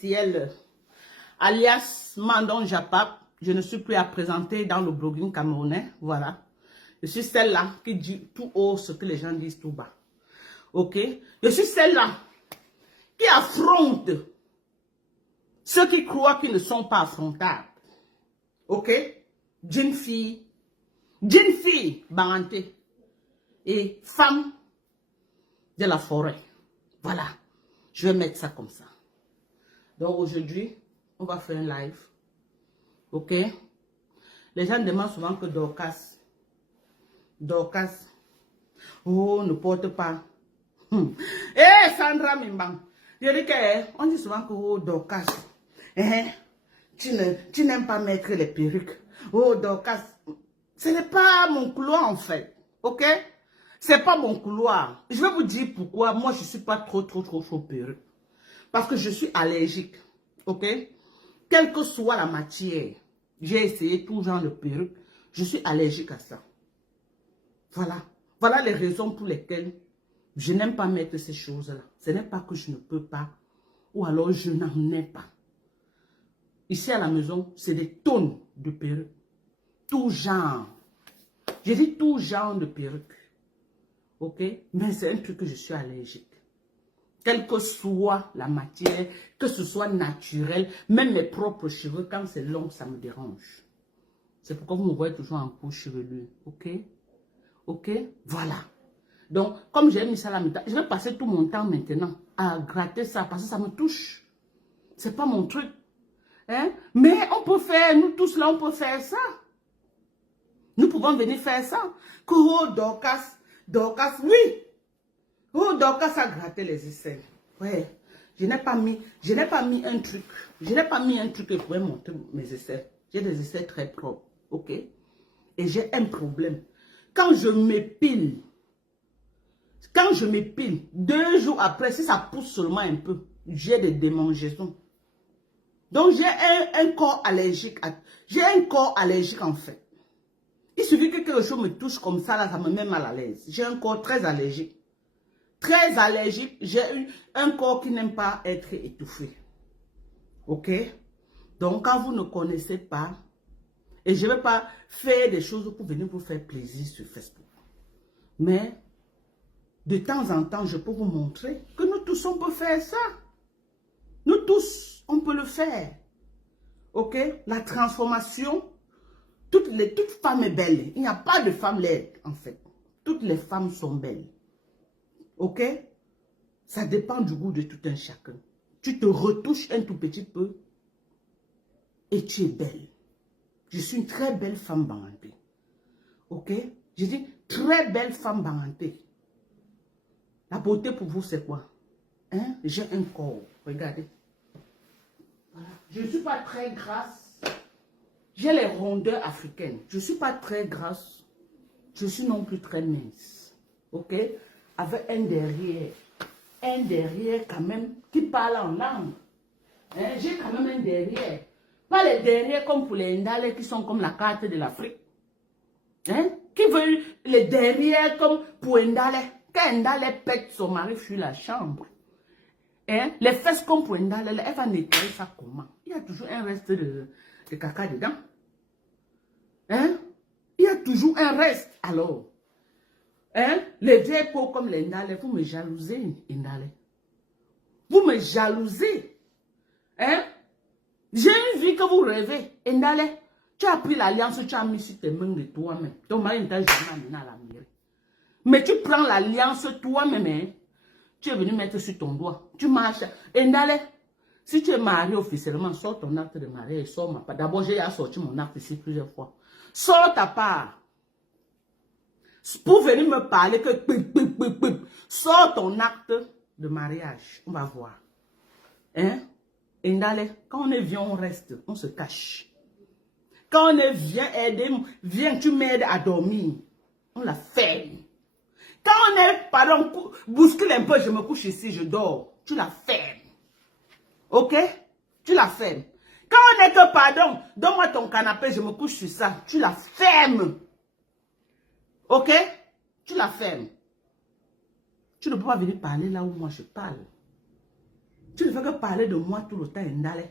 officielle, alias Mandon Japap. Je ne suis plus à présenter dans le blogging camerounais. Voilà. Je suis celle-là qui dit tout haut ce que les gens disent tout bas. Ok? Je suis celle-là qui affronte ceux qui croient qu'ils ne sont pas affrontables. Ok? Jeune fille, Baranté et femme de la forêt. Voilà. Je vais mettre ça comme ça. Donc aujourd'hui, on va faire un live. Ok? Les gens demandent souvent que Dorcas, oh, ne porte pas. Eh, Sandra Mimbang. Je dis que, on dit souvent que oh, Dorcas, tu n'aimes pas mettre les perruques. Oh, Dorcas, ce n'est pas mon couloir en fait. Ok? C'est pas mon couloir. Je vais vous dire pourquoi moi je ne suis pas trop perruque. Parce que je suis allergique. Ok? Quelle que soit la matière, j'ai essayé tout genre de perruque. Je suis allergique à ça. Voilà. Voilà les raisons pour lesquelles je n'aime pas mettre ces choses-là. Ce n'est pas que je ne peux pas. Ou alors je n'en ai pas. Ici à la maison, c'est des tonnes de perruques. Tout genre. J'ai dit tout genre de perruques. Ok? Mais c'est un truc que je suis allergique. Quelle que soit la matière, que ce soit naturel, même mes propres cheveux, quand c'est long, ça me dérange. C'est pourquoi vous me voyez toujours en couche chevelue. Ok? Ok? Voilà. Donc, comme j'ai mis ça à la mi-temps, je vais passer tout mon temps maintenant à gratter ça parce que ça me touche. C'est pas mon truc. Hein? Mais on peut faire, nous tous là, on peut faire ça. Nous pouvons venir faire ça. Que oh, Dorcas, oui. Oh, Dorcas a gratté les aisselles. Ouais. Je n'ai pas mis un truc. Je n'ai pas mis un truc qui pourrait montrer mes aisselles. J'ai des aisselles très propres. Ok? Et j'ai un problème. Quand je m'épile, 2 jours après, si ça pousse seulement un peu, j'ai des démangeaisons. Donc, j'ai un corps allergique. J'ai un corps allergique en fait. Il suffit que quelque chose me touche comme ça, là, ça me met mal à l'aise. J'ai un corps très allergique. Très allergique. J'ai un corps qui n'aime pas être étouffé. Ok? Donc, quand vous ne connaissez pas, et je ne vais pas faire des choses pour venir vous faire plaisir sur Facebook. Mais, de temps en temps, je peux vous montrer que nous tous, on peut faire ça. Nous tous, on peut le faire. Ok? La transformation, toute femme est belle. Il n'y a pas de femme laide, en fait. Toutes les femmes sont belles. Ok? Ça dépend du goût de tout un chacun. Tu te retouches un tout petit peu et tu es belle. Je suis une très belle femme Baranté. Ok? Je dis très belle femme Baranté. La beauté pour vous, c'est quoi? Hein? J'ai un corps. Regardez. Voilà. Je ne suis pas très grasse. J'ai les rondeurs africaines. Je ne suis pas très grasse. Je suis non plus très mince. Ok? Avec un derrière. Un derrière quand même qui parle en langue. Hein? J'ai quand même un derrière. Pas les derrière comme pour les Ndalais qui sont comme la carte de l'Afrique. Hein? Qui veut les derrière comme pour Ndalais. Quand Ndalais pète son mari fuit la chambre. Hein? Les fesses comme pour Ndalais, elle va nettoyer ça comment? Il y a toujours un reste de caca dedans. Hein? Il y a toujours un reste. Alors, hein? Les vieilles peaux comme les Ndalais, vous me jalousez, Ndalais. Vous me jalousez. Hein? J'ai une vie que vous rêvez. Ndalais, tu as pris l'alliance, tu as mis sur tes mains de toi-même. Ton mari ne t'a jamais amené à la mairie. Mais tu prends l'alliance toi-même, hein? Tu es venu mettre sur ton doigt. Tu marches. Ndalais, si tu es marié officiellement, sors ton acte de mariage et sors ma part. D'abord, j'ai sorti mon acte ici plusieurs fois. Sors ta part. Pour venir me parler que... Sors ton acte de mariage. On va voir. Hein? Ndalais, quand on est vieux, on reste. On se cache. Quand on est vieux, viens, tu m'aides à dormir. On la ferme. Quand on est, pardon, bouscule un peu, je me couche ici, je dors. Tu la fermes. Ok? Tu la fermes. Quand on est que, pardon, donne-moi ton canapé, je me couche sur ça. Tu la fermes. Ok? Tu la fermes. Tu ne peux pas venir parler là où moi je parle. Tu ne fais que parler de moi tout le temps, Ndale.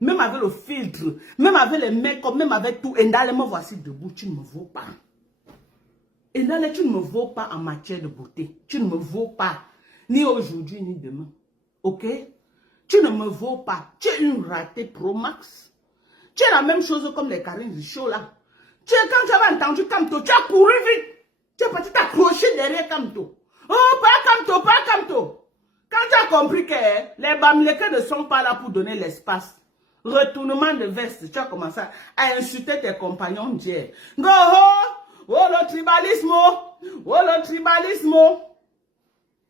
Même avec le filtre, même avec les make-up, même avec tout, Ndale, me voici debout, tu ne me vaux pas. Ndale, tu ne me vaux pas en matière de beauté. Tu ne me vaux pas, ni aujourd'hui, ni demain. Ok? Tu ne me vaux pas. Tu es une ratée pro max. Tu es la même chose comme les Karine Richaud là. Quand tu avais entendu Kamto, tu as couru vite. Tu es parti t'accrocher derrière Kamto. Oh, pas Kamto, pas Kamto. Quand tu as compris que les Bamileke ne sont pas là pour donner l'espace, retournement de veste, tu as commencé à insulter tes compagnons d'hier. Go, oh, le tribalisme, oh, le tribalisme.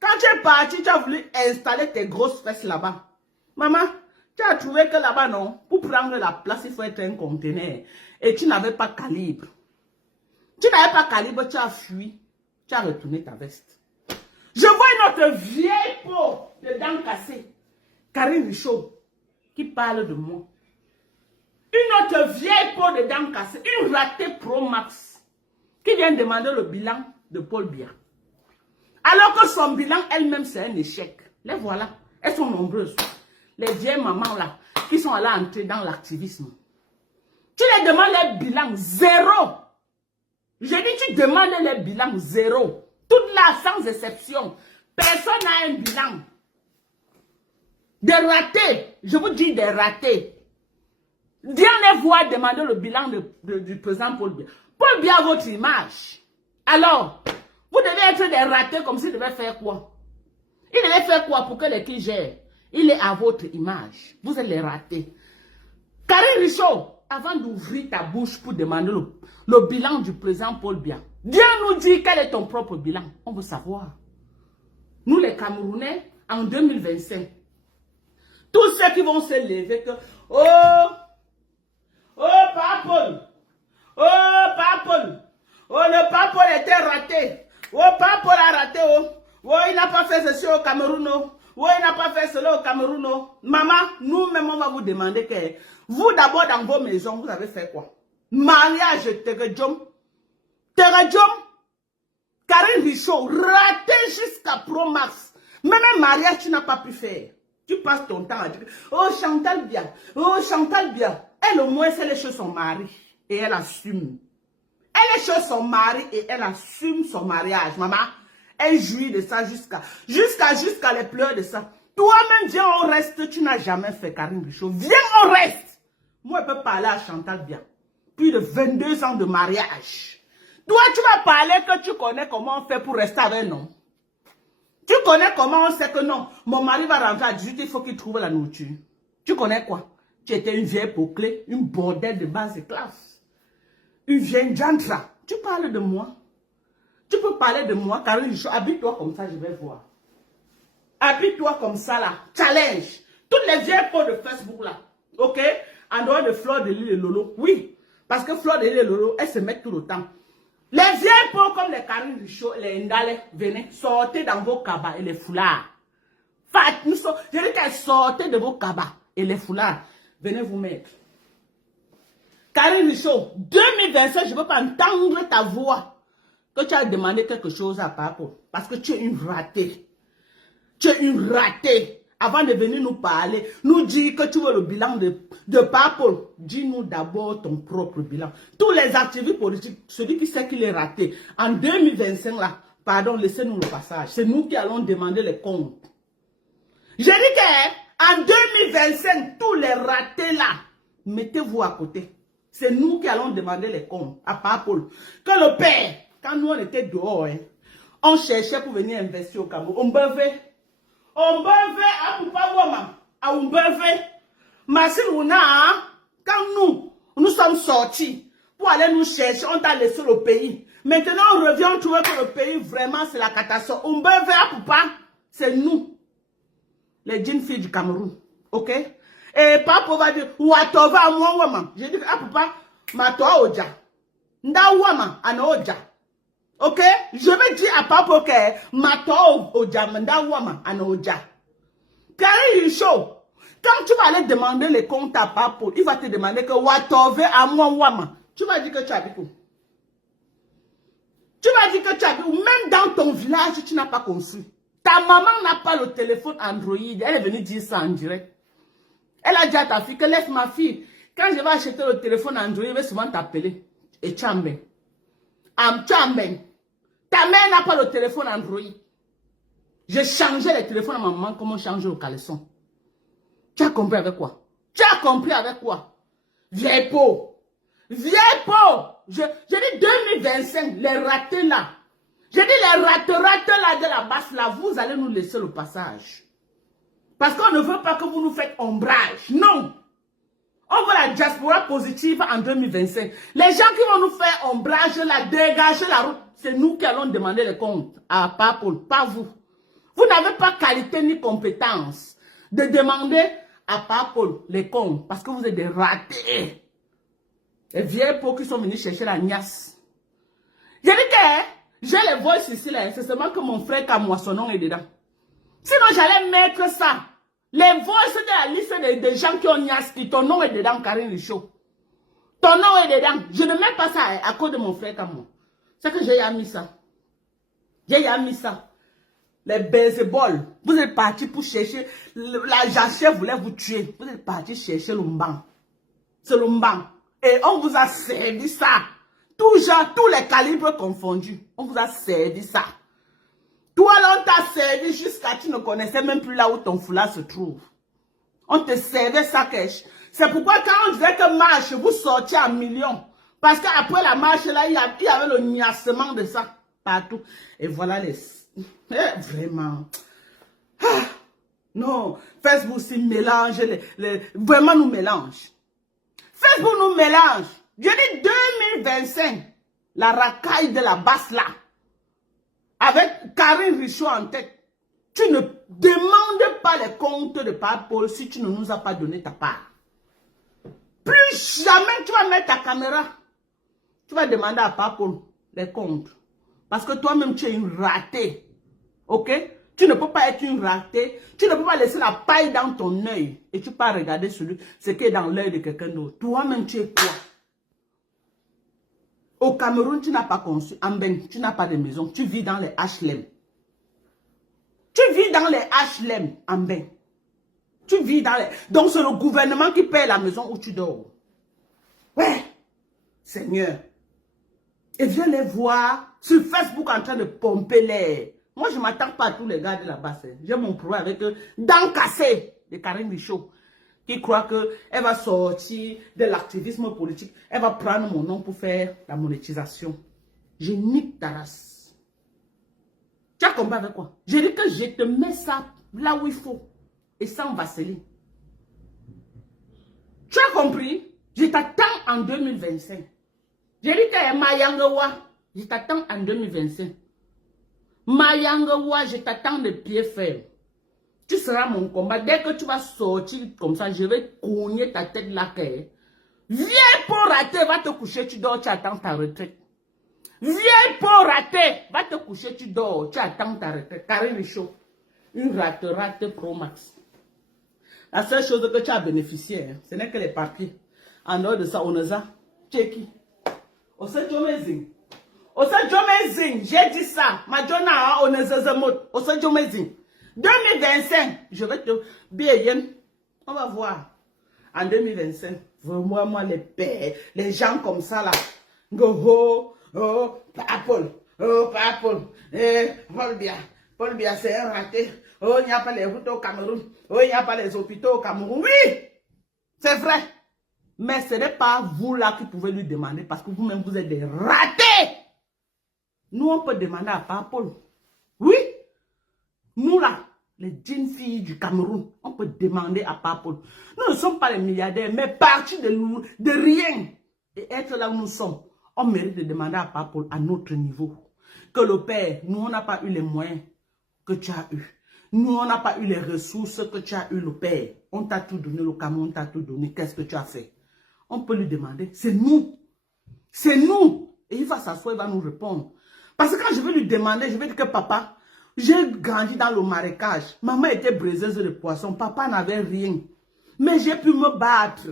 Quand tu es parti, tu as voulu installer tes grosses fesses là-bas. Maman, tu as trouvé que là-bas, non, pour prendre la place, il faut être un conteneur. Et tu n'avais pas calibre. Tu n'avais pas calibre, tu as fui. Tu as retourné ta veste. Je vois une autre vieille peau de dents cassées. Karine Richaud, qui parle de moi. Une autre vieille peau de dents cassées. Une ratée pro max. Qui vient demander le bilan de Paul Biya. Alors que son bilan elle-même, c'est un échec. Les voilà. Elles sont nombreuses. Les vieilles mamans là, qui sont allées entrer dans l'activisme. Tu les demandes les bilans zéro. Je dis, tu demandes les bilans zéro. Toutes là, sans exception. Personne n'a un bilan. Des ratés. Je vous dis des ratés. Viens les voir demander le bilan du président Paul Biya. Paul Biya a votre image. Alors, vous devez être des ratés comme s'il devait faire quoi? Il devait faire quoi pour que les qui gèrent? Il est à votre image. Vous êtes les ratés. Karine Richaud, avant d'ouvrir ta bouche pour demander le bilan du président Paul Biya, viens nous dire quel est ton propre bilan. On veut savoir. Nous les Camerounais, en 2025, tous ceux qui vont se lever que, oh, Paul, le Paul était raté. Oh, Paul a raté, oh, il n'a pas fait ceci au Cameroun, oh, il n'a pas fait cela au Cameroun, oh. Maman, nous-mêmes, on va vous demander que, vous d'abord dans vos maisons, vous avez fait quoi? Mariage, Teredjom, Karine Richaud, raté jusqu'à Pro Max. Même un mariage, tu n'as pas pu faire. Tu passes ton temps à dire, oh Chantal Biya, Elle au moins, elle est chez son mari et elle assume. Elle est chez son mari et elle assume son mariage, maman. Elle jouit de ça jusqu'à les pleurs de ça. Toi-même, viens, on reste. Tu n'as jamais fait Karine Richaud. Viens, on reste. Moi, je peux parler à Chantal Biya. Plus de 22 ans de mariage. Toi, tu vas parler que tu connais comment on fait pour rester avec un homme. Tu connais comment on sait que non, mon mari va rentrer à 18, il faut qu'il trouve la nourriture. Tu connais quoi? Tu étais une vieille bouclée, une bordelle de base de classe. Une vieille jantra. Tu parles de moi. Tu peux parler de moi, Karine Richaud. Habille-toi comme ça, je vais voir. Habille-toi comme ça là. Challenge. Toutes les vieilles peaux de Facebook là. Ok? En dehors de Fleur de Lille et Lolo. Oui. Parce que Fleur de Lille et Lolo, elles se mettent tout le temps. Les vieilles peaux comme les Karine Richaud, les Ndale, venez, sortez dans vos cabas et les foulards. Je dis qu'elles sortez de vos cabas et les foulards. Venez vous mettre. Karine Richaud, 2025, je ne veux pas entendre ta voix que tu as demandé quelque chose à Papa. Parce que tu es une ratée. Tu es une ratée. Avant de venir nous parler, nous dire que tu veux le bilan de Papa, dis-nous d'abord ton propre bilan. Tous les activistes politiques, celui qui sait qu'il est raté, en 2025 là, pardon, laissez-nous le passage. C'est nous qui allons demander les comptes. J'ai dit qu'en 2025, tous les ratés là, mettez-vous à côté. C'est nous qui allons demander les comptes à Papa. Que le père, quand nous on était dehors, hein, on cherchait pour venir investir au Cameroun. On buvait à Poupa Wama, à Umbeve. Massimuna, quand nous sommes sortis pour aller nous chercher, on t'a laissé le pays. Maintenant, on revient, on trouve que le pays, vraiment, c'est la catastrophe. Umbeve à Poupa, c'est nous, les jeunes filles du Cameroun. Ok? Et Papa va dire, Ouatova à moi, Wama. J'ai dit, à Poupa, Matoa Oja. Nda Wama, Ana Oja. Ok? Je vais dire à Papa que Matoa Oja, Nda Wama, Ana Oja. Karine Richaud, quand tu vas aller demander les comptes à Papa, il va te demander que Ouatove à moi, Wama. Tu vas dire que tu habites où? Tu vas dire que tu habites où? Même dans ton village, tu n'as pas construit. Ta maman n'a pas le téléphone Android. Elle est venue dire ça en direct. Elle a dit à ta fille que laisse ma fille. Quand je vais acheter le téléphone Android, je vais souvent t'appeler. Et Tchamben. Tchamben. Ta mère n'a pas le téléphone Android. J'ai changé le téléphone à ma maman comme on change le caleçon. Tu as compris avec quoi? Tu as compris avec quoi? Vieille peau. Vieille peau. Je dis 2025, les ratés là. Je dis les ratés là de la basse là, vous allez nous laisser le passage. Parce qu'on ne veut pas que vous nous faites ombrage. Non. On veut la diaspora positive en 2025. Les gens qui vont nous faire ombrage là, dégager la route, c'est nous qui allons demander les comptes à Papol, pas vous. Vous n'avez pas qualité ni compétence de demander à Papol les comptes parce que vous êtes des ratés. Les vieilles peaux qui sont venus chercher la niasse. J'ai dit que j'ai les voix ici, c'est seulement que mon frère Kamoua, son nom est dedans. Sinon, j'allais mettre ça. Les voix de la liste des gens qui ont niasse, ton nom est dedans, Karine Richaud. Ton nom est dedans. Je ne mets pas ça à cause de mon frère Kamoua. C'est que j'ai mis ça. J'ai mis ça. Les baseball. Vous êtes partis pour chercher. La jachère voulait vous tuer. Vous êtes partis chercher l'umban. C'est l'umban. Et on vous a servi ça. Tous les calibres confondus. On vous a servi ça. Toi là, on t'a servi jusqu'à tu ne connaissais même plus là où ton foulard se trouve. On te servait ça cash. C'est pourquoi quand on disait que marche, vous sortiez en millions. Parce qu'après la marche là, il y avait le niassement de ça partout. Et voilà les... vraiment. Ah, non, Facebook s'y mélange. Vraiment nous mélange. Facebook nous mélange. Je dis 2025. La racaille de la basse là. Avec Karine Richaud en tête. Tu ne demandes pas les comptes de Papol si tu ne nous as pas donné ta part. Plus jamais tu vas mettre ta caméra. Tu vas demander à Papol les comptes. Parce que toi-même tu es une ratée. Ok? Tu ne peux pas être une ratée. Tu ne peux pas laisser la paille dans ton œil. Et tu peux pas regarder ce qui est dans l'œil de quelqu'un d'autre. Toi-même tu es quoi? Au Cameroun, tu n'as pas conçu. En Ben, tu n'as pas de maison. Tu vis dans les HLM. Tu vis dans les HLM, en Ben. Tu vis dans les... Donc, c'est le gouvernement qui paye la maison où tu dors. Ouais. Seigneur. Et viens les voir sur Facebook en train de pomper l'air. Moi, je ne m'attends pas à tous les gars de la basse. J'ai mon problème avec eux. Dents cassées de Karine Richaud. Qui croit qu'elle va sortir de l'activisme politique. Elle va prendre mon nom pour faire la monétisation. Je nique ta race. Tu as compris avec quoi? Je dis que je te mets ça là où il faut. Et sans vaseline. Tu as compris? Je t'attends en 2025. Je dis que Mayangawa, je t'attends en 2025. Mayangawa, je t'attends de pied ferme. Tu seras mon combat. Dès que tu vas sortir comme ça, je vais cogner ta tête là. Viens pour rater, va te coucher, tu dors, tu attends ta retraite. Viens pour rater, va te coucher, tu dors, tu attends ta retraite. Karine Richaud, une rate Pro Max. La seule chose que tu as bénéficié, hein, ce n'est que les papiers. En dehors de ça, on a checké. On sait amazing. On sait amazing. J'ai dit ça. Ma jona, on est zazamot. On sait amazing. 2025, je vais te bien. On va voir. En 2025, vraiment, moi, les pères, les gens comme ça, là. Go, Papol, Paul Biya, c'est un raté. Oh, il n'y a pas les routes au Cameroun. Oh, il n'y a pas les hôpitaux au Cameroun. Oui, c'est vrai. Mais ce n'est pas vous là qui pouvez lui demander parce que vous-même, vous êtes des ratés. Nous, on peut demander à Papol. Oui. Nous là, les jeunes filles du Cameroun, on peut demander à Papol. Nous ne sommes pas les milliardaires, mais partir de rien et être là où nous sommes, on mérite de demander à Papol à notre niveau. Que le père, nous on n'a pas eu les moyens que tu as eu. Nous on n'a pas eu les ressources que tu as eu le père. On t'a tout donné, le Cameroun t'a tout donné. Qu'est-ce que tu as fait? On peut lui demander. C'est nous. C'est nous. Et il va s'asseoir, il va nous répondre. Parce que quand je vais lui demander, je vais dire que papa, j'ai grandi dans le marécage. Maman était braiseuse de poissons. Papa n'avait rien. Mais j'ai pu me battre.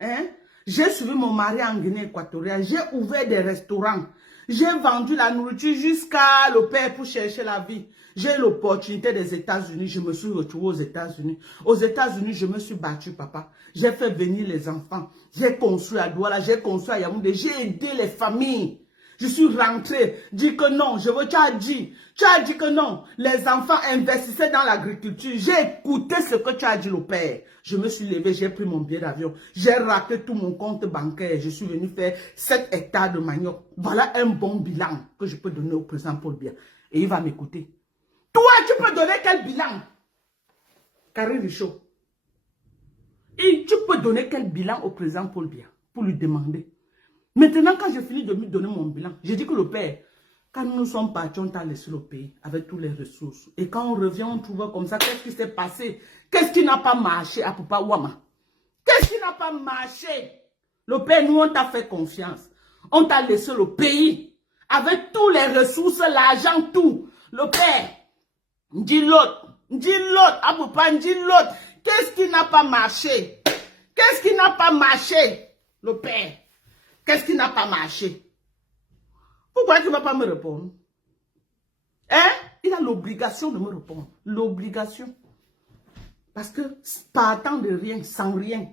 Hein? J'ai suivi mon mari en Guinée équatoriale. J'ai ouvert des restaurants. J'ai vendu la nourriture jusqu'à le père pour chercher la vie. J'ai eu l'opportunité des États-Unis. Je me suis retrouvée aux États-Unis. Aux États-Unis, je me suis battue, papa. J'ai fait venir les enfants. J'ai construit à Douala, j'ai construit à Yaoundé. J'ai aidé les familles. Je suis rentrée, dit que non, tu as dit que non, les enfants investissaient dans l'agriculture. J'ai écouté ce que tu as dit, le père. Je me suis levée, j'ai pris mon billet d'avion, j'ai raté tout mon compte bancaire, je suis venu faire 7 hectares de manioc. Voilà un bon bilan que je peux donner au président Paul Biya. Et il va m'écouter. Toi, tu peux donner quel bilan? Carré Richaud. Et tu peux donner quel bilan au président Paul Biya pour lui demander? Maintenant, quand j'ai fini de lui donner mon bilan, j'ai dit que le père, quand nous sommes partis, on t'a laissé le pays avec toutes les ressources. Et quand on revient, on trouve comme ça, qu'est-ce qui s'est passé? Qu'est-ce qui n'a pas marché à Papa Wama? Qu'est-ce qui n'a pas marché? Le père, nous, on t'a fait confiance. On t'a laissé le pays avec toutes les ressources, l'argent, tout. Le père, dis l'autre, à Papa, dis l'autre. Qu'est-ce qui n'a pas marché? Qu'est-ce qui n'a pas marché? Le père. Qu'est-ce qui n'a pas marché? Pourquoi tu ne vas pas me répondre? Hein? Il a l'obligation de me répondre. L'obligation. Parce que partant de rien, sans rien.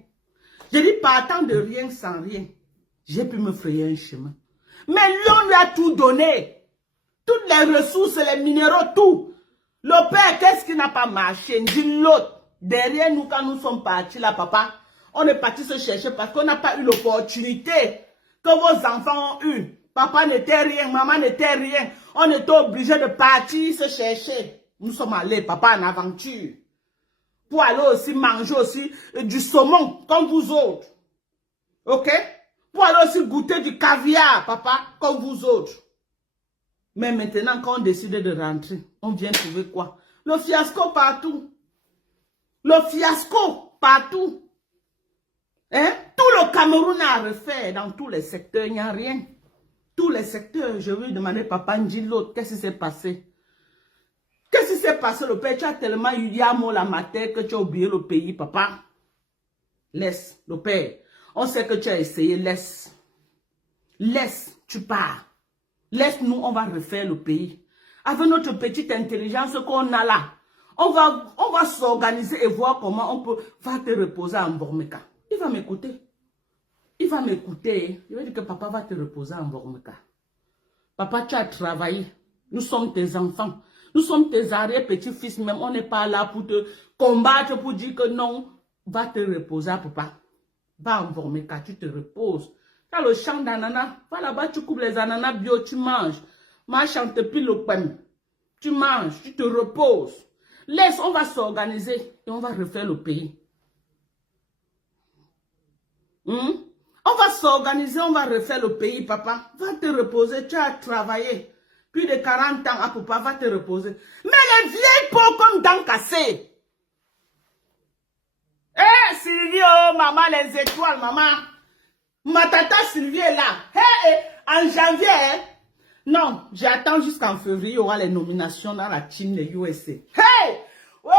Je dis partant de rien, sans rien. J'ai pu me frayer un chemin. Mais l'on lui a tout donné. Toutes les ressources, les minéraux, tout. Le père, qu'est-ce qui n'a pas marché? Dis l'autre. Derrière nous, quand nous sommes partis là, papa, on est parti se chercher parce qu'on n'a pas eu l'opportunité que vos enfants ont eu. Papa n'était rien, maman n'était rien. On était obligé de partir se chercher. Nous sommes allés, papa, en aventure. Pour aller aussi manger aussi du saumon, comme vous autres. Ok? Pour aller aussi goûter du caviar, papa, comme vous autres. Mais maintenant, quand on décide de rentrer, on vient trouver quoi? Le fiasco partout. Le fiasco partout. Hein? Tout le Cameroun a refait dans tous les secteurs, il n'y a rien. Tous les secteurs, je vais demander papa l'autre, qu'est-ce qui s'est passé? Qu'est-ce qui s'est passé, le père? Tu as tellement eu yamo la matin que tu as oublié le pays, papa. Laisse, le père. On sait que tu as essayé, laisse. Laisse, tu pars. Laisse-nous, on va refaire le pays. Avec notre petite intelligence qu'on a là, on va s'organiser et voir comment on peut faire te reposer à Mbormeka. Il va m'écouter. Il va m'écouter. Il va dire que papa va te reposer à Mbormeka. Papa, tu as travaillé. Nous sommes tes enfants. Nous sommes tes arrière-petits-fils même. On n'est pas là pour te combattre, pour dire que non. Va te reposer à papa. Va à Mbormeka, tu te reposes. Tu as le champ d'ananas. Va là-bas, tu coupes les ananas bio, tu manges. Mange chante-pile le pain. Tu manges, tu te reposes. Laisse, on va s'organiser et on va refaire le pays. On va s'organiser, on va refaire le pays, papa. Va te reposer, tu as travaillé. Plus de 40 ans, à papa, va te reposer. Mais les vieilles peaux comme dents cassées. Eh, Sylvie, oh, maman, les étoiles, maman. Ma tata Sylvie est là. En janvier, hein? Non, j'attends jusqu'en février, il y aura les nominations dans la team des USA. Hey! Ouais,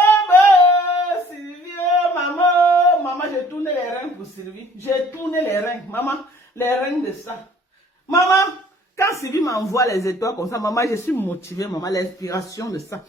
Sylvie, maman, maman, j'ai tourné les reins pour Sylvie. J'ai tourné les reins, maman, les reins de ça. Maman, quand Sylvie m'envoie les étoiles comme ça, maman, je suis motivée, maman, l'inspiration de ça.